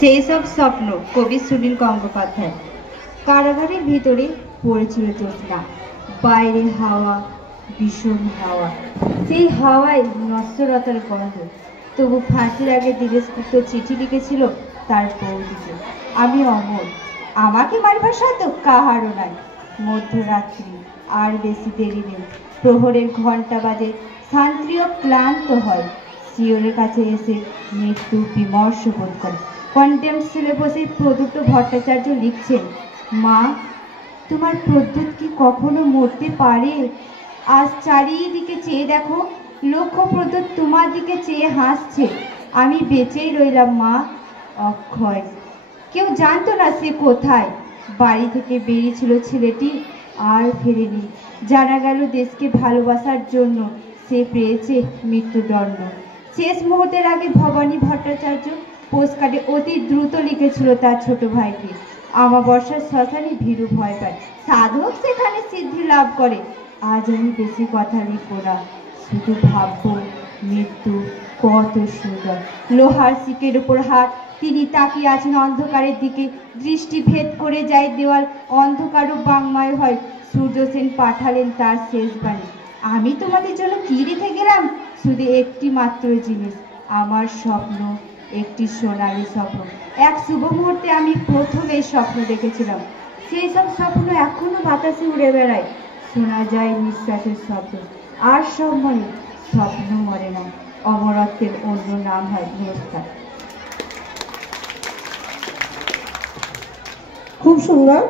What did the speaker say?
সেই সব স্বপ্ন কবি সুনীল গঙ্গোপাধ্যায়। কারাগারের ভিতরে পড়েছিল জ্যোৎস্না, বাইরে হাওয়া, ভীষণ হাওয়া, সেই হাওয়ায় নশ্বরতার গন্ধ। তবু ফাঁসির আগে দিনেশগুপ্ত চিঠি লিখেছিল তার বৌদিকে, আমি অমর, আমাকে মারবার সাধ্য কাহারও নাই। মধ্যরাত্রি, আর বেশি দেরি নেই, প্রহরের ঘণ্টা বাজে, শান্তিও ক্লান্ত হয়, শিয়রের কাছে এসে মৃত্যু বিমর্ষ বোধ করে। কন্টেম্প সেলে বসে প্রদ্যুৎ ভট্টাচার্য লিখছেন, মা, তোমার প্রদ্যুৎ কি কখনো মরতে পারে? আজ চারিদিকে চেয়ে দেখো, লক্ষ প্রদ্যুৎ তোমার দিকে চেয়ে হাসছে। আমি বেঁচেই রইলাম মা, অক্ষয়। কেউ জানতো না সে কোথায়। বাড়ি থেকে বেরিয়েছিল ছেলেটি, আর ফেরেনি। জানা গেল দেশকে ভালোবাসার জন্য সে পেয়েছে মৃত্যুদণ্ড। শেষ মুহূর্তের আগে ভবানী ভট্টাচার্য পোস্টকার্ডে অতি দ্রুত লিখেছিল তার ছোট ভাইকে, আমাবস্যার শ্মশানে ভীরু ভয় পায়, সাধক সেখানে সিদ্ধি লাভ করে। আজ আমি বেশি কথা লিখব না, শুধু ভাববো মৃত্যু কত সুন্দর। লোহার শিকের উপর হাত, তিনি তাকিয়ে আছেন অন্ধকারের দিকে, দৃষ্টি ভেদ করে যায় দেওয়াল, অন্ধকারও বাংময় হয়। সূর্য সেন পাঠালেন তার শেষ বাণী, আমি তোমাদের জন্য কি রেখে গেলাম? শুধু একটি মাত্র জিনিস, আমার স্বপ্ন, একটি সোনালী স্বপ্ন। এক শুভ মুহূর্তে আমি প্রথম এই স্বপ্ন দেখেছিলাম। সেই সব স্বপ্ন এখনো বাতাসে উড়ে বেড়ায়, শোনা যায় নিঃশ্বাসের শব্দ। আর সব মনে, স্বপ্ন মরে না, অমরত্বের অন্য নাম হয় নমস্কার। খুব সুন্দর।